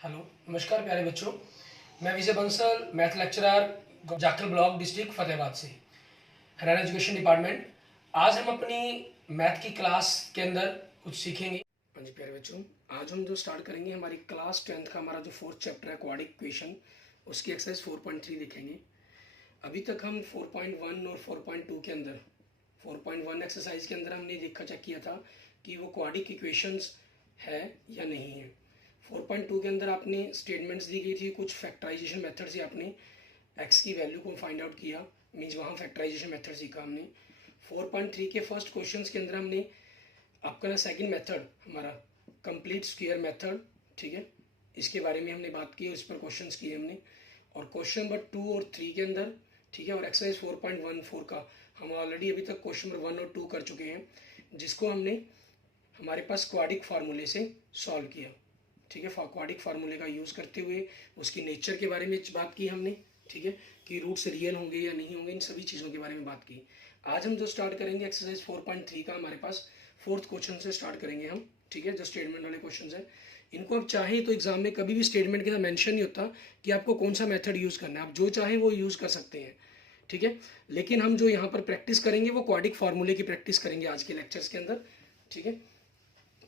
Hello, नमस्कार प्यारे बच्चों। मैं Vijay Bansal, math lecturer, Jakhal block, district Fatehabad से, हरियाणा एजुकेशन डिपार्टमेंट। आज हम अपनी मैथ की क्लास के अंदर कुछ सीखेंगे। हाँ जी प्यारे बच्चों, आज हम जो स्टार्ट करेंगे हमारी क्लास 10th का हमारा जो 4th चैप्टर है क्वाड्रिक इक्वेशन, उसकी एक्सरसाइज 4.3 देखेंगे। अभी तक हम 4.1 और 4.2 के अंदर 4.1 एक्सरसाइज के अंदर हमने देखा चेक किया था कि वो क्वाड्रिक इक्वेशंस है या नहीं है। 4.2 के अंदर आपने स्टेटमेंट्स दी गई थी, कुछ फैक्टराइजेशन मेथड से आपने एक्स की वैल्यू को फाइंड आउट किया, मीन्स वहाँ फैक्टराइजेशन मेथड सीखा हमने। 4.3 के फर्स्ट क्वेश्चन के अंदर हमने आपका ना सेकेंड मेथड हमारा कंप्लीट स्क्वायर मेथड, ठीक है, इसके बारे में हमने बात की, उस पर क्वेश्चन किए हमने। और क्वेश्चन नंबर 2 और 3 के अंदर, ठीक है, और एक्सरसाइज 4.14 का हम ऑलरेडी अभी तक क्वेश्चन नंबर 1 और 2 कर चुके हैं, जिसको हमने हमारे पास क्वाड्रिक फार्मूले से सॉल्व किया, ठीक है। क्वाड्रिक फार्मूले का यूज़ करते हुए उसकी नेचर के बारे में बात की हमने, ठीक है, कि रूट्स रियल होंगे या नहीं होंगे, इन सभी चीज़ों के बारे में बात की। आज हम जो स्टार्ट करेंगे एक्सरसाइज 4.3 का, हमारे पास 4th क्वेश्चन से स्टार्ट करेंगे हम, ठीक है, जो स्टेटमेंट वाले क्वेश्चन है। इनको आप चाहें तो एग्जाम में कभी भी स्टेटमेंट के साथ मेंशन नहीं होता कि आपको कौन सा मेथड यूज़ करना है, आप जो चाहें वो यूज़ कर सकते हैं, ठीक है। लेकिन हम जो यहाँ पर प्रैक्टिस करेंगे वो क्वाड्रिक फार्मूले की प्रैक्टिस करेंगे आज के लेक्चर्स के अंदर, ठीक है,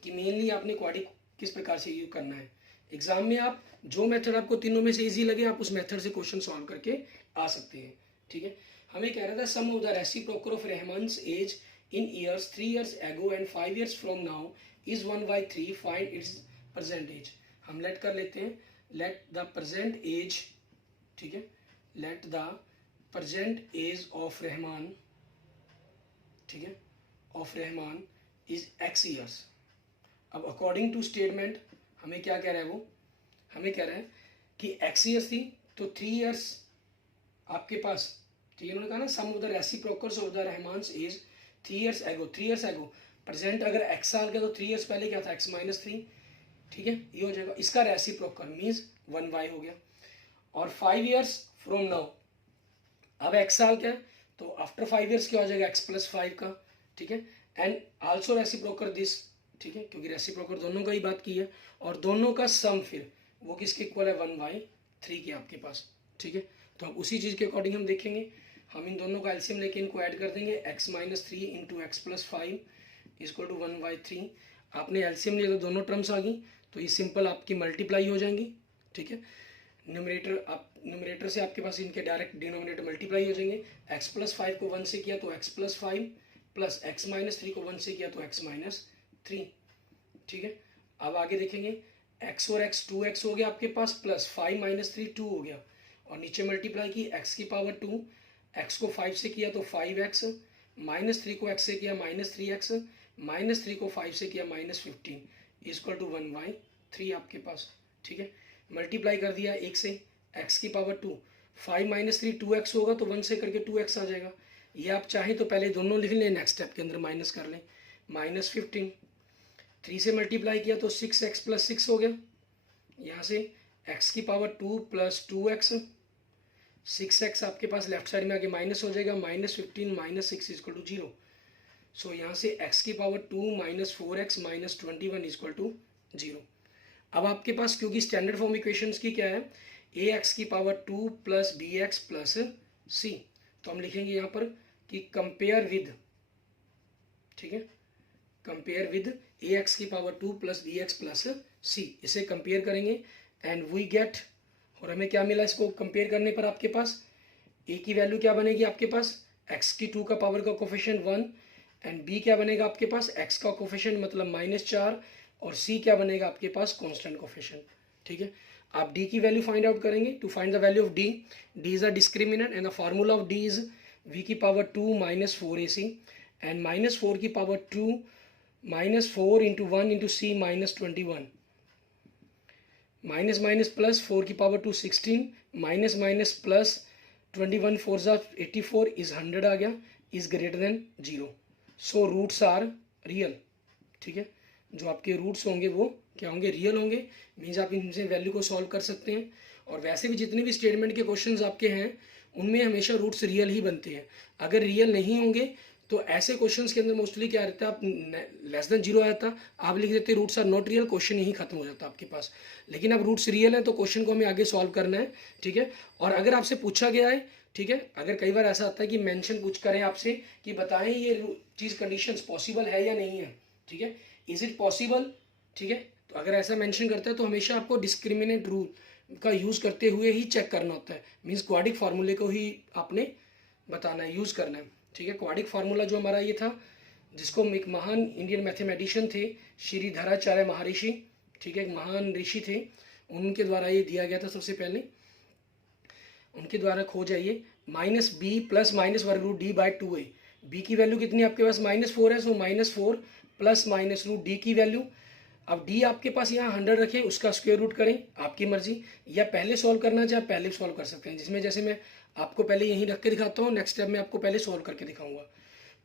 कि मेनली आपने क्वाड्रिक किस प्रकार से यूज करना है। एग्जाम में आप जो मेथड आपको तीनों में से इजी लगे आप उस मेथड से क्वेश्चन सॉल्व करके आ सकते हैं, ठीक है। हमें कह रहा था sum of the reciprocal of Rahman's age in years 3 years ago and 5 years from now is 1/3, find its present age. हम लेट कर लेते हैं, लेट द प्रेजेंट एज, ठीक है, let the present age of Rahman, ठीक है, of Rahman is x years। अब according to statement हमें क्या कह रहा है, वो हमें कह रहा है कि x ईयर्स थी तो 3 years आपके पास, ठीक है, उन्होंने कहा ना sum of the reciprocals of the Rahman's age 3 years ago, 3 years ago present अगर x साल का तो 3 years पहले क्या था x-3, ठीक है, ये हो जाएगा। इसका रेसिप्रोकल मीन्स 1y हो गया। और 5 years फ्रॉम नाउ, अब x साल क्या है तो आफ्टर 5 years क्या हो जाएगा x+5 का, ठीक है, एंड आल्सो रेसिप्रोकल दिस, ठीक है, क्योंकि रेसिप्रोकल दोनों का ही बात की है, और दोनों का सम फिर वो किसके इक्वल है 1/3 के आपके पास, ठीक है। तो अब उसी चीज़ के अकॉर्डिंग हम देखेंगे, हम इन दोनों का एलसीएम लेके इनको ऐड कर देंगे, x-3 into x+5 equal to 1/3। आपने एलसीएम लिया तो दोनों टर्म्स आ गई, तो ये सिंपल आपकी मल्टीप्लाई हो जाएंगी, ठीक है। न्यूमरेटर से आपके पास इनके डायरेक्ट डिनोमिनेटर मल्टीप्लाई हो जाएंगे। x+5 को 1 से किया तो x+5 प्लस x-3 को 1 से किया तो x-3, ठीक है। अब आगे देखेंगे, x और x 2x हो गया आपके पास, प्लस 5-3 2 हो गया, और नीचे मल्टीप्लाई की x की पावर 2, x को 5 से किया तो 5x, -3 को x से किया -3x, -3 को 5 से किया -15 इक्वल टू 1/3 आपके पास, ठीक है। मल्टीप्लाई कर दिया 1 से, x की पावर 2, 5-3 2x होगा तो 1 से करके 2x आ जाएगा। ये आप चाहें तो पहले दोनों लिख लें, नेक्स्ट स्टेप के अंदर माइनस कर लें, -15, 3 से मल्टीप्लाई किया तो 6x + 6 हो गया, यहाँ से x की पावर 2 + 2x, 6x आपके पास लेफ्ट साइड में आके माइनस हो जाएगा, -15 - 6 इक्वल टू 0। सो यहाँ से x की पावर 2 - 4x - 21 इक्वल टू 0। अब आपके पास क्योंकि स्टैंडर्ड फॉर्म इक्वेशंस की क्या है, ax की पावर 2 + bx + c, तो हम लिखेंगे यहाँ पर कि कंपेयर विद, ठीक है, कंपेयर विद ax की पावर 2 + bx + c, इसे कंपेयर करेंगे एंड वी गेट, और हमें क्या मिला इसको कंपेयर करने पर, आपके पास a की वैल्यू क्या बनेगी आपके पास, x की 2 का पावर का कोफिशिएंट 1, एंड b क्या बनेगा आपके पास x का कोफिशिएंट मतलब -4, और c क्या बनेगा आपके पास कांस्टेंट कोफिशिएंट, ठीक है। आप d की वैल्यू फाइंड आउट करेंगे, to find the value of d is a discriminant and the formula of d is v की पावर 2 - 4ac, एंड -4 की power 2 -4 into 1 into c -21, minus minus plus 4 की power 2 16, minus minus plus 21 4 ज़ा 84 is 100 आ गया, is greater than 0। So roots are real, ठीक है, जो आपके रूट्स होंगे वो क्या होंगे, रियल होंगे, मीन्स आप इनसे वैल्यू को सॉल्व कर सकते हैं। और वैसे भी जितने भी स्टेटमेंट के क्वेश्चंस आपके हैं उनमें हमेशा रूट्स रियल ही बनते हैं, अगर रियल नहीं होंगे तो ऐसे क्वेश्चंस के अंदर मोस्टली क्या रहता है, आप लेस देन जीरो आता, आप लिख देते roots are not real, question यही खत्म हो जाता आपके पास। लेकिन अब रूट्स रियल है तो क्वेश्चन को हमें आगे सॉल्व करना है, ठीक है। और अगर आपसे पूछा गया है, ठीक है, अगर कई बार ऐसा आता है कि मेंशन पूछ करें आपसे कि बताएं ये चीज़ कंडीशंस पॉसिबल है या नहीं है, ठीक है, इज इट पॉसिबल, ठीक है। तो अगर ऐसा मेंशन करता है तो हमेशा आपको डिस्क्रिमिनेट रूल का यूज़ करते हुए ही चेक करना होता है, मीन्स क्वाड्रिक फार्मूले को ही आपने बताना है, यूज़ करना है, ठीक है। क्वाड्रिक फार्मूला जो हमारा ये था, जिसको एक महान इंडियन मैथमेटिशियन थे श्रीधराचार्य महर्षि, ठीक है, एक महान ऋषि थे, उनके द्वारा ये दिया गया था सबसे पहले, उनके द्वारा खोजा ये माइनस बी प्लस माइनस वर्ग root d by 2a। B की वैल्यू कितनी आपके पास -4 है, so -4 plus minus root d की वैल्यू। अब डी आपके पास यहाँ 100 रखें, उसका स्क्वायर रूट करें, आपकी मर्जी, या पहले सॉल्व करना चाहे पहले सॉल्व कर सकते हैं, जिसमें जैसे मैं आपको पहले यहीं रख के दिखाता हूँ, नेक्स्ट स्टेप में आपको पहले सॉल्व करके दिखाऊंगा।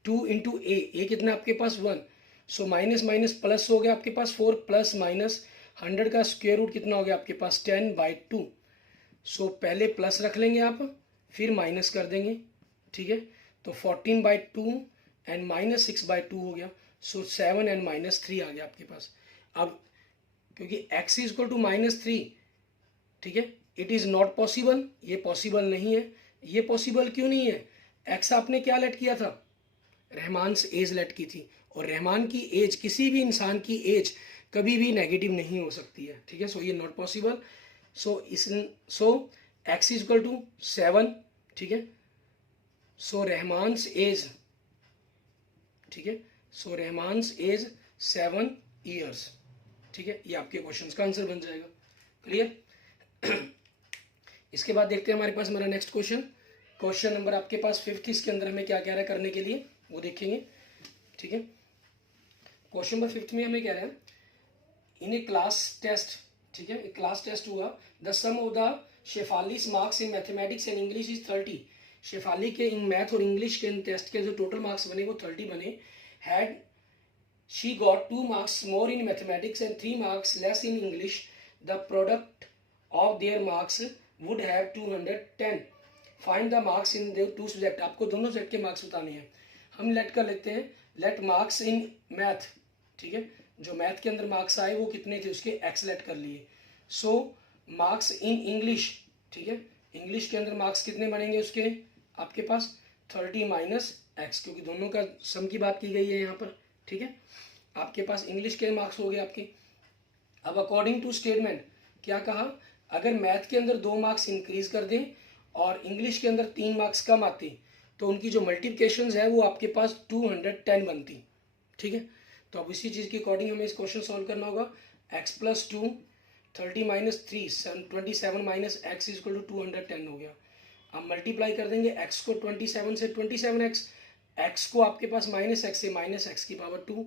2 इंटू ए कितना आपके पास 1, सो माइनस माइनस प्लस हो गया आपके पास 4 प्लस माइनस 100 का स्क्वायर रूट कितना हो गया आपके पास 10/2। सो पहले प्लस रख लेंगे आप, फिर माइनस कर देंगे, ठीक है। तो 14/2 एंड -6/2 हो गया, सो 7 एंड -3 आ गया आपके पास। अब क्योंकि x इज इक्वल टू -3, ठीक है, इट इज़ नॉट पॉसिबल, ये पॉसिबल नहीं है। ये पॉसिबल क्यों नहीं है, x आपने क्या लेट किया था, रहमान्स एज लेट की थी, और रहमान की एज, किसी भी इंसान की एज कभी भी नेगेटिव नहीं हो सकती है, ठीक है। सो ये not possible. So x is equal to 7, ठीक है। सो रहमान्स एज, ठीक है, सो रहमान्स एज 7 ईयर्स, ठीक है। ये आपके क्वेश्चन का आंसर बन जाएगा। क्लियर। इसके बाद देखते हैं हमारे पास हमारा नेक्स्ट क्वेश्चन नंबर आपके पास 5th, इसके अंदर हमें क्या कह रहा है करने के लिए वो देखेंगे, ठीक है। क्वेश्चन नंबर 5th में हमें कह रहे हैं इन ए क्लास टेस्ट, ठीक है, एक क्लास टेस्ट हुआ, the sum of the Shefali's marks in mathematics and English is 30। Shefali के इन मैथ और इंग्लिश के इन टेस्ट के जो टोटल मार्क्स बने वो 30 बने। Had she got 2 marks more in mathematics and 3 marks less in English, the product of their marks would have 210. Find the marks in the two subject। आपको दोनों subject के marks बताने हैं। हम लेट कर लेते हैं, लेट मार्क्स इन मैथ, ठीक है, जो मैथ के अंदर मार्क्स आए वो कितने थे उसके एक्स लेट कर लिए। सो मार्क्स इन इंग्लिश, ठीक है, इंग्लिश के अंदर मार्क्स कितने बनेंगे उसके आपके पास 30 माइनस एक्स, क्योंकि दोनों का सम की बात की गई है यहाँ पर, ठीक है। आपके पास इंग्लिश के मार्क्स हो गए आपके। अब अकॉर्डिंग टू स्टेटमेंट क्या कहा, अगर मैथ के अंदर 2 मार्क्स इंक्रीज कर दें और इंग्लिश के अंदर 3 मार्क्स कम आते तो उनकी जो मल्टीप्लिकेशन है वो आपके पास 210 बनती, ठीक है। तो अब इसी चीज़ के अकॉर्डिंग हमें इस क्वेश्चन सॉल्व करना होगा। x + 2 30 - 3 27 - x is equal to 210 हो गया। अब मल्टीप्लाई कर देंगे x को 27 से 27x, x को आपके पास -x से -x की पावर 2,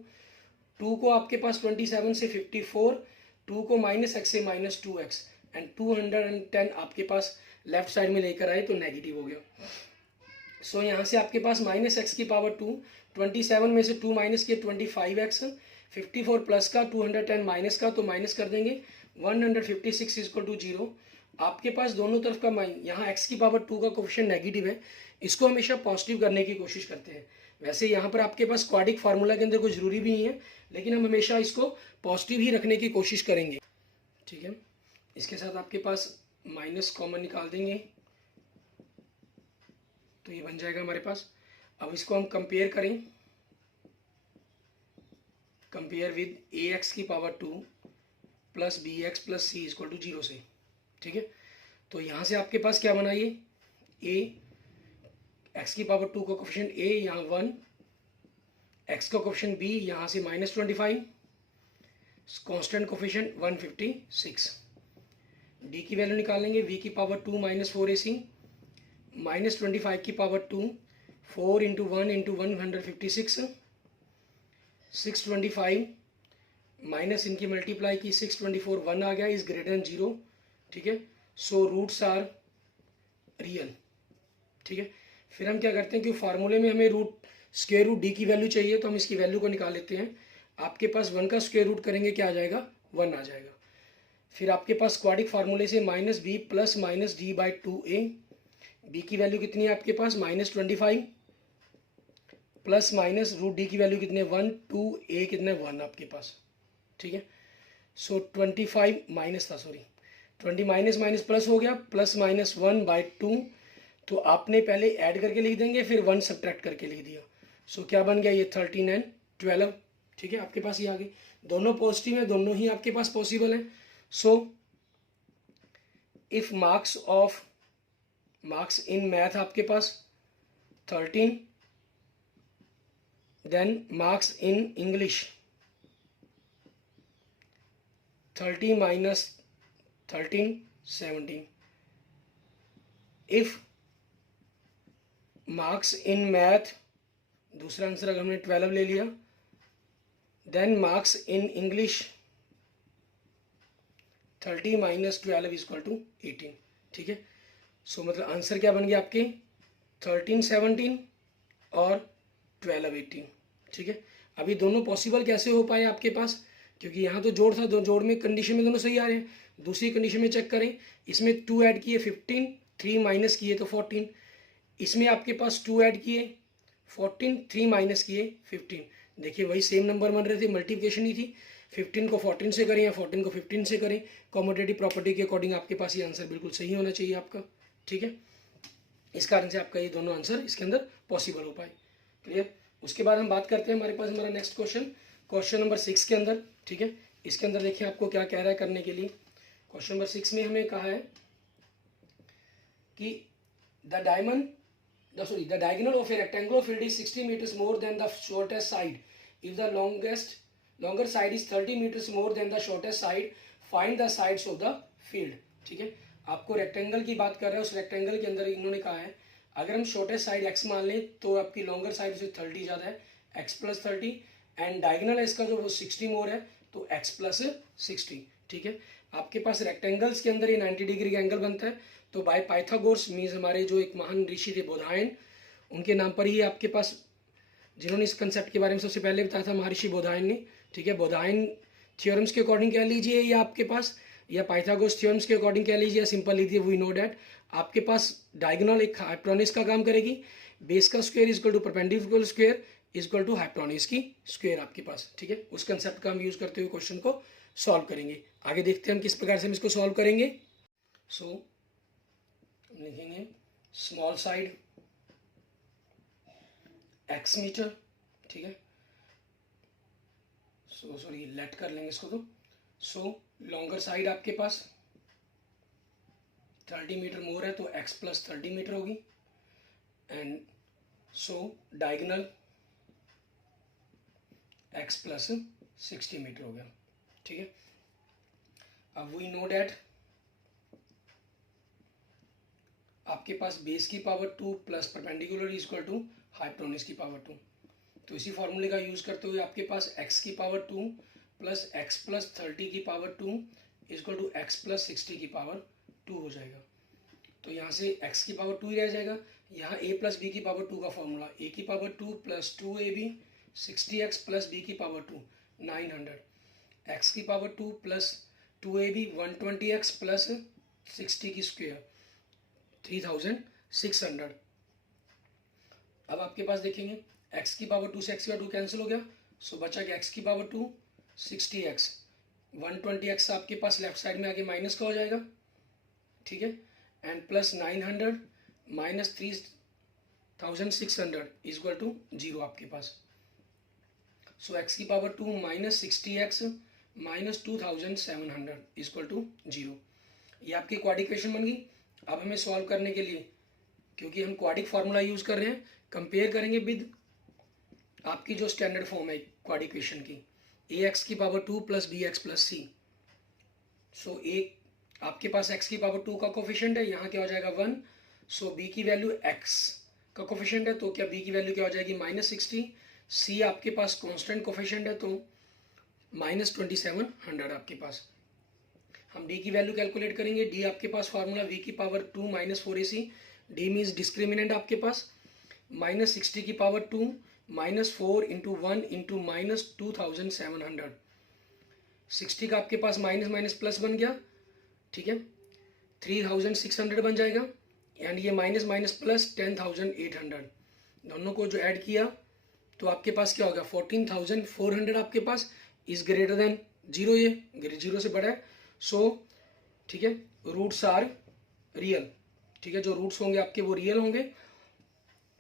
2 को आपके पास 27 से 54, 2 को -x से -2x एंड 210 आपके पास लेफ्ट साइड में लेकर आए तो नेगेटिव हो गया। सो यहाँ से आपके पास -x की पावर 2, 27 में से 2 माइनस किए 25x, 54 प्लस का 210 माइनस का, तो माइनस कर देंगे 156 इज इक्वल टू 0। आपके पास दोनों तरफ का यहाँ x की पावर 2 का कोफिशिएंट नेगेटिव है, इसको हमेशा पॉजिटिव करने की कोशिश करते हैं। वैसे यहाँ पर आपके पास क्वाड्रिक फार्मूला के अंदर कोई ज़रूरी भी नहीं है, लेकिन हम हमेशा इसको पॉजिटिव ही रखने की कोशिश करेंगे, ठीक है। इसके साथ आपके पास माइनस कॉमन निकाल देंगे तो ये बन जाएगा हमारे पास। अब इसको हम कंपेयर करें, कंपेयर विद ax की power 2 plus bx plus c equal to 0 से, ठीक है। तो यहाँ से आपके पास क्या बना ये x की पावर 2 का कोफिशिएंट a यहाँ 1, x का कोफिशिएंट b यहाँ से -25, कांस्टेंट कोफिशिएंट 156। d की वैल्यू निकालेंगे, v की पावर 2 -4ac -25 की पावर 2, 4 इंटू 1 इंटू 156, 625 माइनस इनकी मल्टीप्लाई की 624, 1 आ गया, इज ग्रेटर देन 0, ठीक है। सो रूट्स आर रियल, ठीक है। फिर हम क्या करते हैं कि फार्मूले में हमें स्क्वायर रूट डी की वैल्यू चाहिए, तो हम इसकी वैल्यू को निकाल लेते हैं। आपके पास 1 का स्क्वायर रूट करेंगे क्या आ जाएगा, 1 आ जाएगा। फिर आपके पास क्वाड्रिक फार्मूले से -b प्लस -d/2a, b की वैल्यू कितनी है आपके पास -25 प्लस माइनस रूट डी की वैल्यू कितने 1, 2, ए कितने 1 आपके पास, ठीक है। सो 25 माइनस था, सॉरी 20 माइनस माइनस प्लस हो गया, प्लस माइनस 1/2, तो आपने पहले ऐड करके लिख देंगे फिर 1 सब्ट्रैक्ट करके लिख दिया। सो क्या बन गया ये 13 एंड 12, ठीक है, आपके पास ये आ गई। दोनों पॉजिटिव है, दोनों ही आपके पास पॉसिबल है। So if marks in math आपके पास 13, then marks in English 30 minus 13 17। If marks in math, दूसरा आंसर अगर हमने 12 ले लिया, then marks in English 30 minus 12 equal to 18, ठीक है। सो मतलब आंसर क्या बन गया आपके 13 17 और 12 18, ठीक है। अभी दोनों पॉसिबल कैसे हो पाए आपके पास, क्योंकि यहाँ तो जोड़ था, दो जोड़ में कंडीशन में दोनों सही आ रहे हैं। दूसरी कंडीशन में चेक करें, इसमें 2 ऐड किए 15, 3 माइनस किए तो 14, इसमें आपके पास 2 ऐड किए 14, 3 माइनस किए 15। देखिए वही सेम नंबर बन रहे थे, मल्टीप्लिकेशन ही थी। 15 को 14 से करें या 14 को 15 से करें, कॉमोटेटिव प्रॉपर्टी के अकॉर्डिंग आपके पास ये आंसर बिल्कुल सही होना चाहिए आपका, ठीक है। इस कारण से आपका ये दोनों आंसर इसके अंदर पॉसिबल हो पाए। क्लियर। उसके बाद हम बात करते हैं हमारे पास हमारा नेक्स्ट क्वेश्चन नंबर 6 के अंदर, ठीक है। इसके अंदर देखिए आपको क्या कह रहा है करने के लिए। क्वेश्चन नंबर 6 में हमें कहा है कि the diagonal of a rectangular field is 60 meters more than the shortest side. If the longer side is 30 meters more than the shortest side, find the sides of the field, ठीक है। आपको rectangle की बात कर रहे हैं, उस rectangle के अंदर इन्होंने कहा है अगर हम शॉर्टेस्ट साइड x मान लें तो आपकी लॉन्गर साइड से 30 ज़्यादा है, x प्लस 30, एंड डायगोनल है इसका जो वो 60 मोर है तो x प्लस 60, ठीक है। आपके पास रेक्टेंगल्स के अंदर ये 90 डिग्री का एंगल बनता है, तो बाय पाइथागोरस मीन्स हमारे जो एक महान ऋषि थे बोधायन, उनके नाम पर ही आपके पास, जिन्होंने इस कंसेप्ट के बारे में सबसे पहले बताया था महर्षि बोधायन ने, ठीक है। बोधायन थ्योरम्स के अकॉर्डिंग कह लीजिए या आपके पास, या पाइथागोरस थ्योरम्स के अकॉर्डिंग कह लीजिए, सिंपल लिखिए वी नो डैट आपके पास डायगोनल एक हाइपोटेन्यूज का काम करेगी, बेस का square equal to perpendicular square equal to hypotenuse की स्क्वायर आपके पास, ठीक है। उस कंसेप्ट का हम यूज करते हुए क्वेश्चन को सॉल्व करेंगे। आगे देखते हैं हम किस प्रकार से हम इसको सॉल्व करेंगे। सो हम लिखेंगे स्मॉल साइड x मीटर, ठीक है। सॉरी लेट कर लेंगे इसको, तो सो लॉन्गर साइड आपके पास 30 मीटर मोर है तो x प्लस 30 मीटर होगी, and so diagonal x plus 60 metre हो गया, ठीक है। अब वी नो डैट आपके पास बेस की power 2 plus perpendicular is equal to hypotenuse की पावर 2, तो इसी फॉर्मूले का यूज करते हुए आपके पास x की पावर 2 प्लस x प्लस 30 की power 2 is equal to x plus 60 की पावर 2 हो जाएगा। तो यहाँ से x की पावर 2 ही रह जाएगा, यहाँ a प्लस b की पावर 2 का फॉर्मूला a की power 2 plus 2ab 60x plus b की पावर 2 900, x की power 2 plus 2ab 120x plus 60 की स्क्वायर 3600। अब आपके पास देखेंगे x की पावर 2 से x की पावर 2 कैंसिल हो गया, सो बचा कि x की पावर 2 60x 120x आपके पास लेफ्ट साइड में आगे माइनस का हो जाएगा, ठीक है, and plus 900 minus 3600 is equal to 0 आपके पास। सो x की power 2 minus 60x minus 2700 is equal to 0। ये आपकी क्वाड्रिक इक्वेशन बन गई। अब हमें सॉल्व करने के लिए, क्योंकि हम क्वाड्रिक फार्मूला यूज कर रहे हैं, कंपेयर करेंगे विद आपकी जो स्टैंडर्ड फॉर्म है क्वाड्रिक इक्वेशन की, ax की power 2 plus bx plus c। सो एक आपके पास x की पावर 2 का कोफिशिएंट है, यहाँ क्या हो जाएगा 1, सो b की वैल्यू x का कोफिशिएंट है तो क्या b की वैल्यू क्या हो जाएगी माइनस 60, c आपके पास कांस्टेंट कोफिशिएंट है तो माइनस 2700 आपके पास। हम d की वैल्यू कैलकुलेट करेंगे, d आपके पास फार्मूला v की power 2 minus 4ac, d means discriminant आपके पास माइनस 60 की power 2 minus 4 into 1 into minus 2700, 60 का आपके पास माइनस माइनस प्लस बन गया, ठीक है, 3600 बन जाएगा, एंड ये माइनस माइनस प्लस 10800, दोनों को जो ऐड किया तो आपके पास क्या होगा 14,400 आपके पास इज ग्रेटर देन जीरो, ये जीरो से बड़ा है। सो ठीक है, रूट्स आर रियल। ठीक है, जो रूट्स होंगे आपके वो रियल होंगे।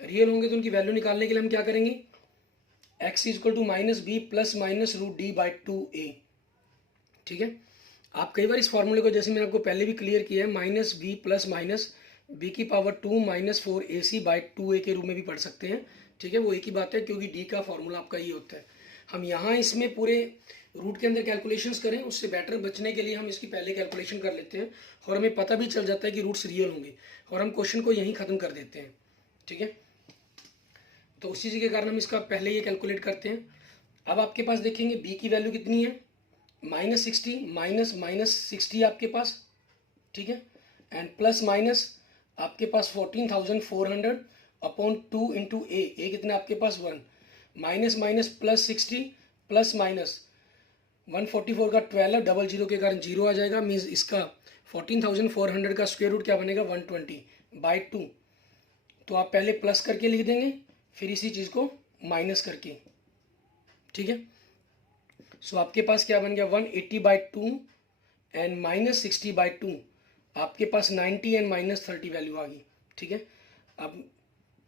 रियल होंगे तो उनकी वैल्यू निकालने के लिए हम क्या करेंगे, x is equal to minus B plus minus root d by 2a। ठीक है, आप कई बार इस फॉर्मूले को, जैसे मैंने आपको पहले भी क्लियर किया है, minus B plus minus B की power 2 minus 4ac by 2a के रूप में भी पढ़ सकते हैं। ठीक है, वो एक ही बात है, क्योंकि डी का फॉर्मूला आपका ये होता है। हम यहाँ इसमें पूरे रूट के अंदर कैलकुलेशंस करें, उससे बेटर बचने के लिए हम इसकी पहले कैलकुलेशन कर लेते हैं और हमें पता भी चल जाता है कि रूट्स रियल होंगे और हम क्वेश्चन को यहीं ख़त्म कर देते हैं। ठीक है, तो उसी चीज़ के कारण हम इसका पहले ये कैलकुलेट करते हैं। अब आपके पास देखेंगे b की वैल्यू कितनी है, -60 -60 आपके पास। ठीक है, एंड प्लस माइनस आपके पास 14,400 अपॉन 2 इंटू ए कितना आपके पास 1, minus minus plus 60 plus minus 144 का 12 डबल जीरो के कारण जीरो आ जाएगा। मीन्स इसका 14,400 का स्क्वायर रूट क्या बनेगा 120 बाई 2। तो आप पहले प्लस करके लिख देंगे, फिर इसी चीज़ को माइनस करके। ठीक है, सो आपके पास क्या बन गया 180 बाई 2 एंड माइनस 60 बाई 2, आपके पास 90 एंड माइनस 30 वैल्यू आ गई। ठीक है, अब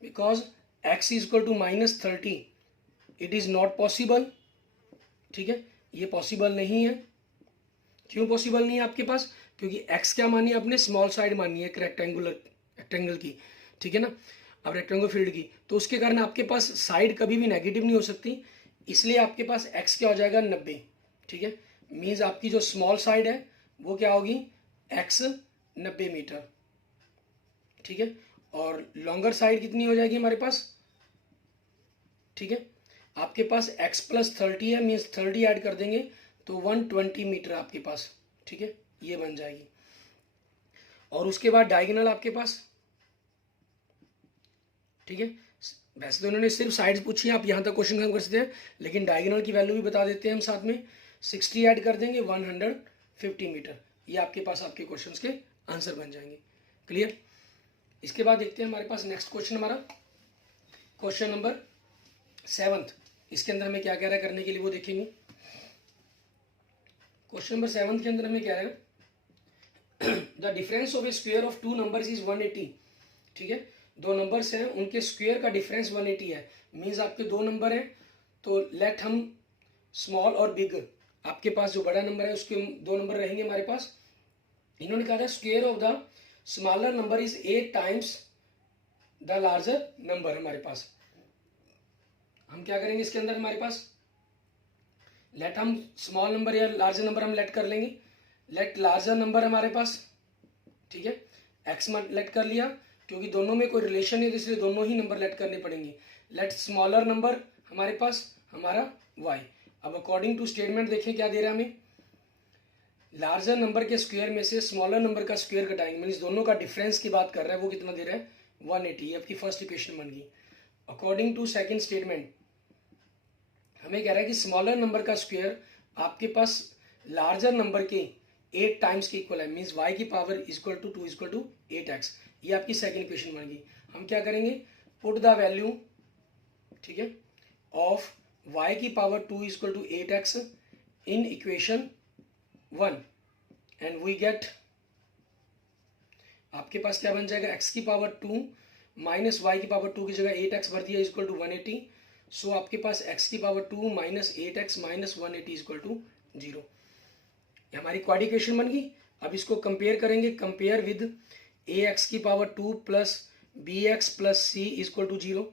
because x is equal to minus 30 it is not possible. ठीक है, ये पॉसिबल नहीं है। क्यों पॉसिबल नहीं है आपके पास, क्योंकि x क्या मानी है आपने, स्मॉल साइड मानी है एक रेक्टेंगल की। ठीक है ना, अब रेक्टेंगुलर फील्ड की, तो उसके कारण आपके पास साइड कभी भी नेगेटिव नहीं हो सकती, इसलिए आपके पास x क्या हो जाएगा 90। ठीक है, मीन्स आपकी जो स्मॉल साइड है वो क्या होगी x 90 मीटर। ठीक है, और लॉन्गर साइड कितनी हो जाएगी हमारे पास। ठीक है, आपके पास x प्लस 30 है, मीन्स 30 ऐड कर देंगे तो 120 मीटर आपके पास। ठीक है, ये बन जाएगी। और उसके बाद डायगोनल आपके पास। ठीक है, वैसे तो उन्होंने सिर्फ साइड्स पूछी हैं, आप यहाँ तक क्वेश्चन खत्म कर सकते हैं, लेकिन डायगोनल की वैल्यू भी बता देते हैं हम साथ में। 60 ऐड कर देंगे 150 मीटर, ये आपके पास आपके क्वेश्चंस के आंसर बन जाएंगे। क्लियर। इसके बाद देखते हैं हमारे पास नेक्स्ट क्वेश्चन, हमारा क्वेश्चन नंबर 7। इसके अंदर हमें क्या कह रहा है करने के लिए वो देखेंगे। क्वेश्चन नंबर 7 के अंदर हमें क्या है, the difference of A square of two numbers is 180। ठीक है, दो नंबर्स हैं, उनके स्क्वायर का डिफरेंस 180 है। मीन्स आपके दो नंबर हैं, तो लेट हम स्मॉल और बिग, आपके पास जो बड़ा नंबर है उसके दो नंबर रहेंगे हमारे पास। इन्होंने कहा था square of the smaller number is 8 times the larger number. हमारे पास हम क्या करेंगे इसके अंदर, हमारे पास लेट हम स्मॉल नंबर या लार्जर नंबर हम लेट कर लेंगे। लेट लार्जर नंबर हमारे पास, ठीक है, एक्स लेट कर लिया, क्योंकि दोनों में कोई रिलेशन है तो इसलिए दोनों ही नंबर लेट करने पड़ेंगे। लेट स्मॉलर नंबर हमारे पास हमारा y। अब अकॉर्डिंग टू स्टेटमेंट देखें क्या दे रहा है हमें, लार्जर नंबर के स्क्वायर में से स्मॉलर नंबर का स्क्वायर घटाएंगे, मीन्स दोनों का डिफरेंस की बात कर रहा है, वो कितना दे रहा है 180। आपकी फर्स्ट इक्वेशन बन गई। अकॉर्डिंग टू सेकेंड स्टेटमेंट हमें कह रहा है कि स्मॉलर नंबर का स्क्वायर आपके पास लार्जर नंबर के 8 टाइम्स के इक्वल है, मीन्स y की power equal to 2 equal to 8x। ये आपकी सेकेंड इक्वेशन बन गई। हम क्या करेंगे, पुट द वैल्यू, ठीक है, ऑफ y की power 2 equal to 8x in equation 1 and we get, आपके पास क्या बन जाएगा, x की पावर 2 माइनस वाई की पावर 2 की जगह 8x भर दिया इक्वल टू 180। सो आपके पास x की power 2 minus 8x minus 180 equal to 0। हमारी क्वाड इक्वेशन बन गई। अब इसको कंपेयर करेंगे, कंपेयर विद ax की power 2 plus bx plus c equal to 0।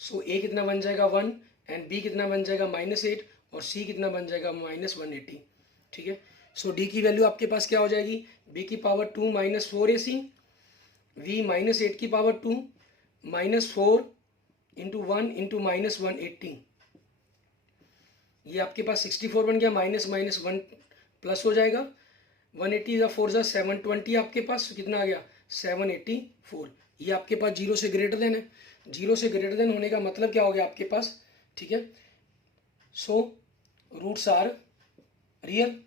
So a कितना बन जाएगा 1 एंड b कितना बन जाएगा -8 और c कितना बन जाएगा -180। ठीक है, सो d की वैल्यू आपके पास क्या हो जाएगी, b की power 2 minus 4ac, v minus 8 की power 2 minus 4 into 1 into minus 180। ये आपके पास 64 बन गया, माइनस माइनस 1 प्लस हो जाएगा। 180 4 720 आपके पास कितना आ गया 784। ये आपके पास 0 से ग्रेटर देन है। 0 से ग्रेटर देन होने का मतलब क्या हो गया आपके पास, ठीक है, सो रूट्स आर रियल।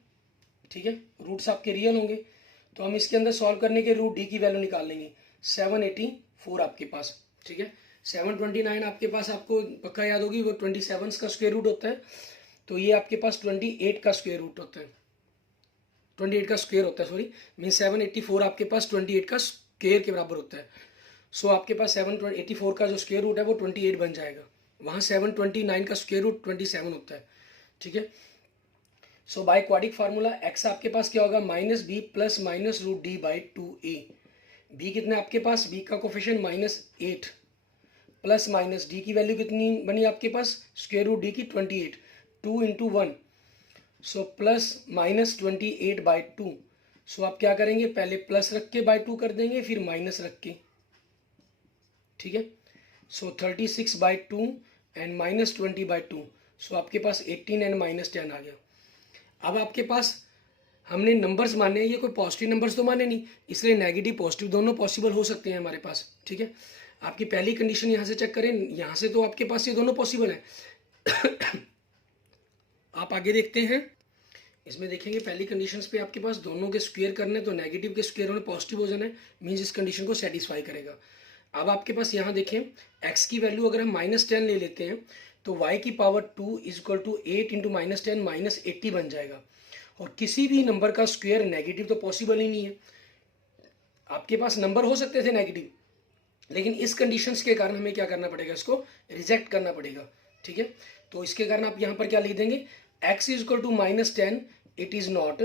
ठीक है, रूट्स आपके रियल होंगे, तो हम इसके अंदर सॉल्व करने के रूट डी की वैल्यू निकाल लेंगे 784 आपके पास। ठीक है, 729 आपके पास, आपको पक्का याद होगी, वो 27 का स्क्वायर रूट होता है। तो ये आपके पास 28 का स्क्वायर रूट होता है, 28 का स्क्वायर होता है, सॉरी, मीन 784 आपके पास 28 का स्क्वायर के बराबर होता है। सो आपके पास 784 का जो स्क्वायर रूट है वो 28 बन जाएगा। वहाँ 729 का स्क्वायर रूट 27 होता है, ठीक है। So by quadratic formula x आपके पास क्या होगा, minus B plus minus root d by 2a। b कितना आपके पास, b का कोफिशिएंट -8 प्लस माइनस डी की वैल्यू कितनी बनी आपके पास, स्क्वायर रूट डी की 28, 2 into 1, so plus minus 28 by 2। सो आप क्या करेंगे, पहले प्लस रख के बाई 2 कर देंगे, फिर माइनस रख के, ठीक है। सो 36 बाई 2 एंड माइनस 20 बाई 2, सो आपके पास 18 एंड माइनस 10 आ गया। अब आपके पास हमने नंबर्स माने हैं, ये कोई पॉजिटिव नंबर्स तो माने नहीं, इसलिए नेगेटिव पॉजिटिव दोनों पॉसिबल हो सकते हैं हमारे पास, ठीक है। आपकी पहली कंडीशन यहाँ से चेक करें, यहाँ से तो आपके पास ये दोनों पॉसिबल है। आप आगे देखते हैं, इसमें देखेंगे पहली कंडीशंस पे आपके पास दोनों के स्क्वायर करने, तो नेगेटिव के स्क्वायर होने पॉजिटिव हो जाना है, मीन्स इस कंडीशन को सेटिस्फाई करेगा। अब आपके पास यहाँ देखें, x की वैल्यू अगर हम -10 ले लेते हैं तो y की power 2 is equal to 8 into -10 -80 बन जाएगा। और किसी भी नंबर का स्क्वायर नेगेटिव तो पॉसिबल ही नहीं है। आपके पास नंबर हो सकते थे नेगेटिव, लेकिन इस कंडीशंस के कारण हमें क्या करना पड़ेगा, इसको रिजेक्ट करना पड़ेगा, ठीक है। तो इसके कारण आप यहाँ पर क्या लिख देंगे, x is equal to -10, it is not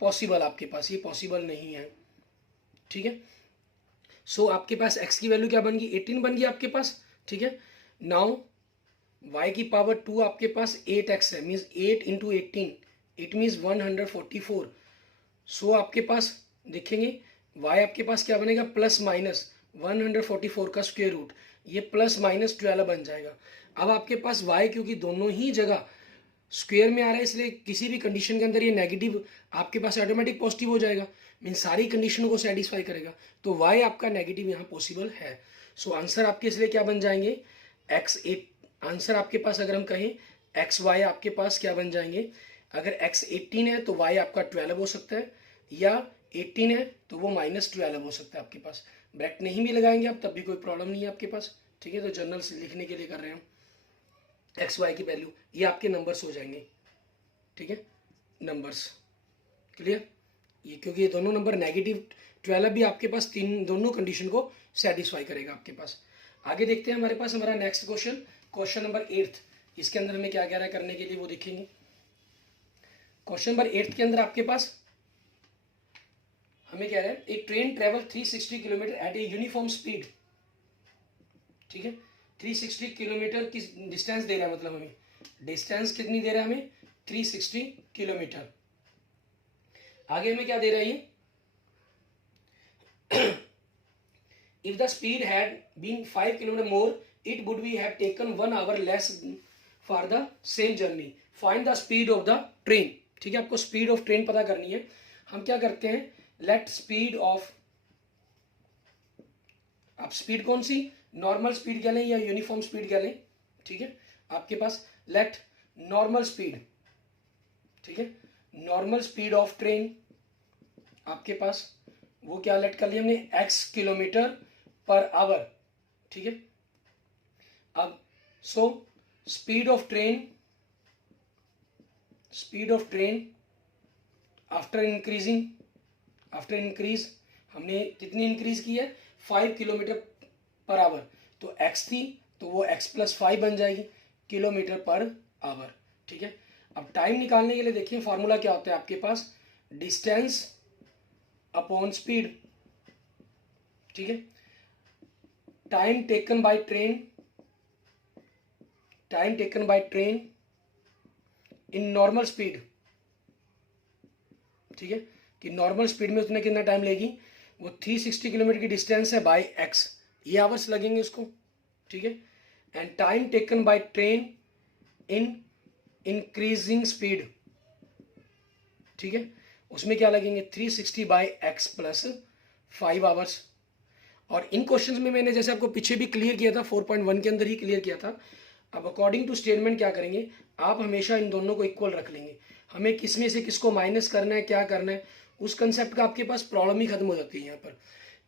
possible, आपके पास ये पॉसिबल नहीं है, ठीक है। सो आपके पास x की वैल्यू क्या बन गई, 18 बन गई आपके पास, ठीक है। नाउ y की पावर 2 आपके पास 8x है, मीन्स 8 इंटू 18, इट मीन्स 144। सो आपके पास देखेंगे y आपके पास क्या बनेगा, प्लस माइनस 144 का स्क्वायर रूट, ये प्लस माइनस 12 बन जाएगा। अब आपके पास y क्योंकि दोनों ही जगह स्क्वायर में आ रहा है, इसलिए किसी भी कंडीशन के अंदर ये नेगेटिव आपके पास ऑटोमेटिक पॉजिटिव हो जाएगा, मीन सारी कंडीशनों को सेटिस्फाई करेगा, तो y आपका नेगेटिव यहाँ पॉसिबल है। सो आंसर आपके इसलिए क्या बन जाएंगे, आंसर आपके पास अगर हम कहें एक्स वाई आपके पास क्या बन जाएंगे, अगर x 18 है तो y आपका 12 हो सकता है, या 18 है तो वो -12 हो सकता है आपके पास। ब्रैकेट नहीं भी लगाएंगे आप तब भी कोई प्रॉब्लम नहीं है आपके पास, ठीक है। तो जनरल से लिखने के लिए कर रहे हैं हम एक्स वाई की वैल्यू, ये आपके नंबर्स हो जाएंगे, ठीक है, नंबर्स, क्लियर। ये क्योंकि ये दोनों नंबर -12 भी आपके पास तीन दोनों कंडीशन को सेटिस्फाई करेगा आपके पास। आगे देखते हैं हमारे पास हमारा नेक्स्ट क्वेश्चन, क्वेश्चन नंबर 8। इसके अंदर हमें क्या कह रहा है करने के लिए वो देखेंगे। क्वेश्चन नंबर 8 के अंदर आपके पास हमें कह रहा है, एक train travel 360 kilometre at a uniform speed, ठीक है। 360 किलोमीटर की डिस्टेंस दे रहा है, मतलब हमें डिस्टेंस कितनी दे रहा है, हमें 360 किलोमीटर। आगे हमें क्या दे रहा है ये, if the speed had been 5 kilometre more it would be have taken 1 hour less for the same journey, find the speed of the train, ठीक है। आपको स्पीड ऑफ ट्रेन पता करनी है। हम क्या करते हैं, लेट स्पीड ऑफ, आप स्पीड कौन सी, नॉर्मल स्पीड कह लें या यूनिफॉर्म स्पीड कह लें, ठीक है। आपके पास लेट नॉर्मल स्पीड, ठीक है, नॉर्मल स्पीड ऑफ ट्रेन आपके पास वो क्या लेट कर लिया हमने, x किलोमीटर पर आवर, ठीक है। अब so speed of train after increase हमने कितनी इंक्रीज की है, 5 किलोमीटर पर आवर, तो x थी तो वो x + 5 बन जाएगी किलोमीटर पर आवर, ठीक है। अब टाइम निकालने के लिए देखिए फॉर्मूला क्या होता है आपके पास, डिस्टेंस अपॉन स्पीड, ठीक है। Time taken by train in normal speed, ठीक है, कि नॉर्मल स्पीड में उसने कितना टाइम लेगी, वो 360 किलोमीटर की डिस्टेंस है बाय x, ये आवर्स लगेंगे उसको, ठीक है। And time taken by train in increasing speed, ठीक है, उसमें क्या लगेंगे 360 बाय x + 5 आवर्स। और इन क्वेश्चंस में मैंने जैसे आपको पीछे भी क्लियर किया था, 4.1 के अंदर ही क्लियर किया था। अब अकॉर्डिंग टू स्टेटमेंट क्या करेंगे, आप हमेशा इन दोनों को इक्वल रख लेंगे। हमें किस में से किसको माइनस करना है, क्या करना है, उस कंसेप्ट का आपके पास प्रॉब्लम ही खत्म हो जाती है यहाँ पर।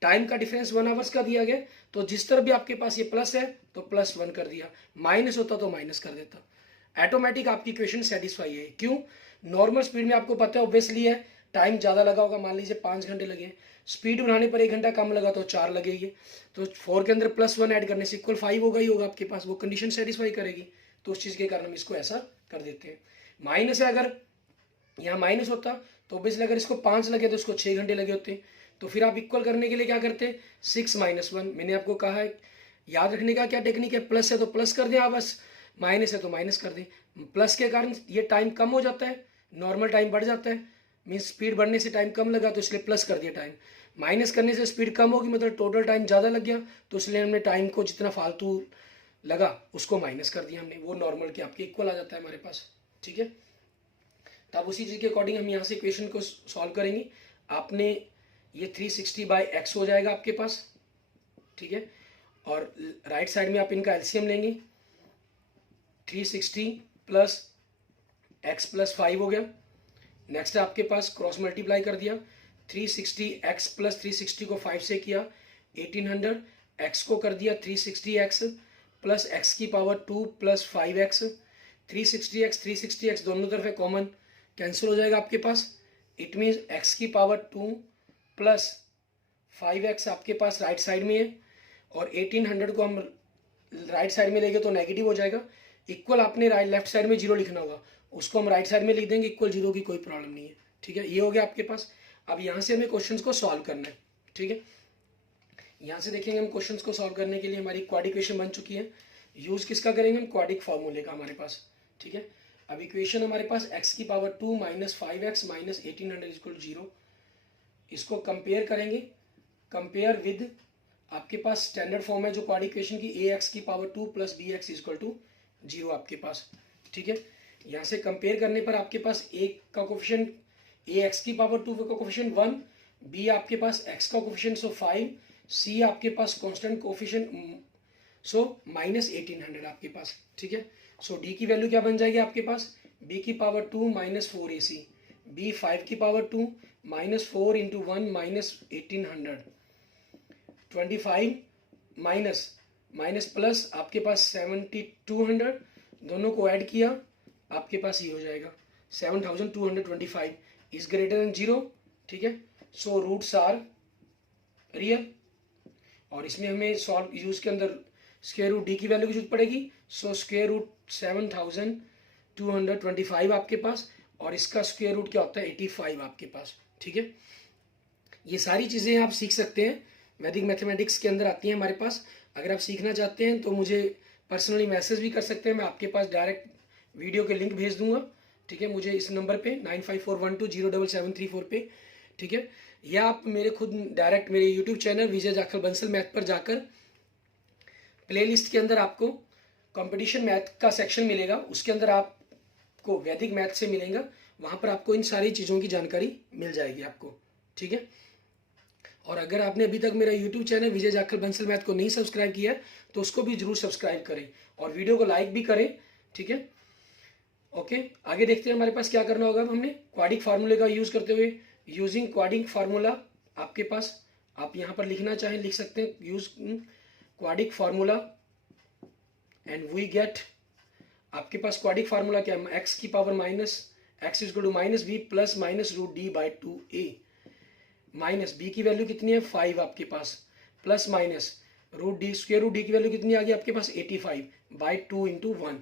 टाइम का डिफरेंस 1 आवर्स का दिया गया, तो जिस तरफ भी आपके पास ये प्लस है तो +1 कर दिया, माइनस होता तो माइनस कर देता। ऑटोमेटिक आपकी इक्वेशन सेटिस्फाई है। क्यों? नॉर्मल स्पीड में आपको पता है ऑब्वियसली है, टाइम ज़्यादा लगा होगा, मान लीजिए 5 घंटे लगे, स्पीड बढ़ाने पर 1 घंटा कम लगा तो 4 लगेगी, तो 4 के अंदर +1 ऐड करने से इक्वल 5 होगा ही होगा आपके पास, वो कंडीशन सेटिस्फाई करेगी। तो उस चीज़ के कारण हम इसको ऐसा कर देते हैं। माइनस है, अगर यहाँ माइनस होता तो ऑब्वियसली अगर इसको 5 लगे तो इसको 6 घंटे लगे होते, तो फिर आप इक्वल करने के लिए क्या करते, 6 - 1। मैंने आपको कहा है याद रखने का क्या टेक्निक है, प्लस है तो प्लस कर दें आप, बस माइनस है तो माइनस कर दें। प्लस के कारण ये टाइम कम हो जाता है, नॉर्मल टाइम बढ़ जाता है, मीन्स स्पीड बढ़ने से टाइम कम लगा तो इसलिए प्लस कर दिया टाइम। माइनस करने से स्पीड कम होगी, मतलब टोटल टाइम ज़्यादा लग गया, तो इसलिए हमने टाइम को जितना फालतू लगा उसको माइनस कर दिया हमने, वो नॉर्मल के आपके इक्वल आ जाता है हमारे पास। ठीक है, तब उसी चीज़ के अकॉर्डिंग हम यहाँ से इक्वेशन को सॉल्व करेंगे। आपने ये 360/x हो जाएगा आपके पास। ठीक है, और राइट साइड में आप इनका एलसीएम लेंगे, 360 + x + 5 हो गया। नेक्स्ट आपके पास क्रॉस मल्टीप्लाई कर दिया, 360x + 360 को 5 से किया 1800, x को कर दिया 360x + x की पावर 2 + 5x, 360x दोनों तरफ है कॉमन, कैंसिल हो जाएगा आपके पास। इट मीन्स x की पावर 2 + 5x आपके पास राइट साइड में है, और 1800 को हम राइट साइड में लेंगे तो नेगेटिव हो जाएगा। इक्वल आपने लेफ्ट साइड में 0 लिखना होगा, उसको हम राइट साइड में लिख देंगे इक्वल 0 की, कोई प्रॉब्लम नहीं है। ठीक है, ये हो गया आपके पास। अब यहाँ से हमें क्वेश्चंस को सॉल्व करना है। ठीक है, यहाँ से देखेंगे हम क्वेश्चंस को सॉल्व करने के लिए हमारी क्वाड इक्वेशन बन चुकी है। यूज़ किसका करेंगे हम, क्वाड्रिक फार्मूले का हमारे पास। ठीक है, अब इक्वेशन हमारे पास x की पावर 2 - 5x - 1800 = 0। इसको कंपेयर करेंगे, कंपेयर विद आपके पास स्टैंडर्ड फॉर्म है जो क्वाड इक्वेशन की, ax की पावर 2 + bx = 0 आपके पास। ठीक है, यहाँ से कंपेयर करने पर आपके पास a का कोफिशिएंट, ax की पावर 2 का कोफिशिएंट 1, b आपके पास x का कोफिशिएंट 5, c आपके पास कांस्टेंट कोफिशिएंट -1800 आपके पास। ठीक है, d की वैल्यू क्या बन जाएगी आपके पास, b की पावर 2 - 4ac, b 5 की पावर 2 -4 × 1 -1800, 25 माइनस प्लस आपके पास 7200, दोनों को ऐड किया आपके पास ये हो जाएगा 7225 इज ग्रेटर देन 0। ठीक है, सो रूट्स आर रियल, और इसमें हमें सॉल्व यूज के अंदर स्क्वायर रूट डी की वैल्यू की जरूरत पड़ेगी। सो स्क्वायर रूट 7225 आपके पास, और इसका स्क्वायर रूट क्या होता है 85 आपके पास। ठीक है, ये सारी चीज़ें आप सीख सकते हैं, वैदिक मैथमेटिक्स के अंदर आती हैं हमारे पास। अगर आप सीखना चाहते हैं तो मुझे पर्सनली मैसेज भी कर सकते हैं, मैं आपके पास डायरेक्ट वीडियो के लिंक भेज दूंगा। ठीक है, मुझे इस नंबर पे 9541207734 पे। ठीक है, या आप मेरे खुद डायरेक्ट मेरे यूट्यूब चैनल विजय जाखल बंसल मैथ पर जाकर प्लेलिस्ट के अंदर आपको कंपटीशन मैथ का सेक्शन मिलेगा, उसके अंदर आपको वैदिक मैथ से मिलेगा, वहाँ पर आपको इन सारी चीज़ों की जानकारी मिल जाएगी आपको। ठीक है, और अगर आपने अभी तक मेरा यूट्यूब चैनल विजय जाखल बंसल मैथ को नहीं सब्सक्राइब किया है तो उसको भी जरूर सब्सक्राइब करें और वीडियो को लाइक भी करें। ठीक है, ओके, आगे देखते हैं हमारे पास क्या करना होगा। हमने क्वाड्रिक फार्मूले का यूज़ करते हुए, यूजिंग क्वाड्रिक फार्मूला आपके पास, आप यहाँ पर लिखना चाहें लिख सकते हैं, use quadratic formula and we get, आपके पास क्वाड्रिक फार्मूला क्या है, एक्स की power x = -b + -√d/2a, minus b की वैल्यू कितनी है 5 आपके पास, plus minus √d, square root d की वैल्यू कितनी आ गई आपके पास 85/2 × 1।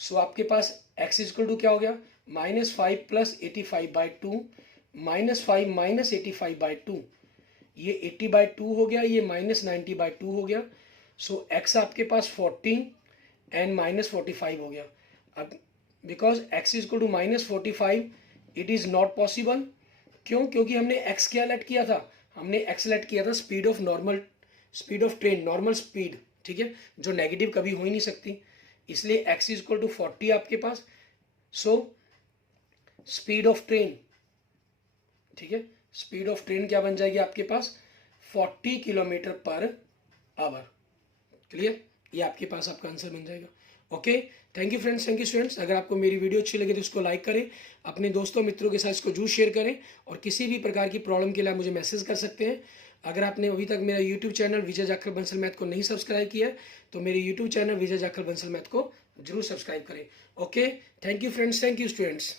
सो आपके पास x = क्या हो गया -5 + 85/2 -5 - 85/2, ये 80/2 हो गया, ये -90/2 हो गया। सो x आपके पास 14 एंड -45 हो गया। अब because x = -45 it is not possible. क्यों? क्योंकि हमने x क्या लेट किया था, हमने x लेट किया था speed of train, normal speed. ठीक है, जो नेगेटिव कभी हो ही नहीं सकती, इसलिए x = 40 आपके पास। सो स्पीड ऑफ ट्रेन, ठीक है, स्पीड ऑफ ट्रेन क्या बन जाएगी आपके पास 40 km/h। क्लियर, ये आपके पास आपका आंसर बन जाएगा। Okay, thank you friends, thank you students. अगर आपको मेरी वीडियो अच्छी लगे तो इसको लाइक करें, अपने दोस्तों मित्रों के साथ इसको जरूर शेयर करें, और किसी भी प्रकार की प्रॉब्लम के लिए आप मुझे मैसेज कर सकते हैं। अगर आपने अभी तक मेरा यूट्यूब चैनल विजय जाखल बंसल मैथ को नहीं सब्सक्राइब किया है तो मेरे यूट्यूब चैनल विजय जाखल बंसल मैथ को जरूर सब्सक्राइब करें। Okay, thank you friends, thank you students.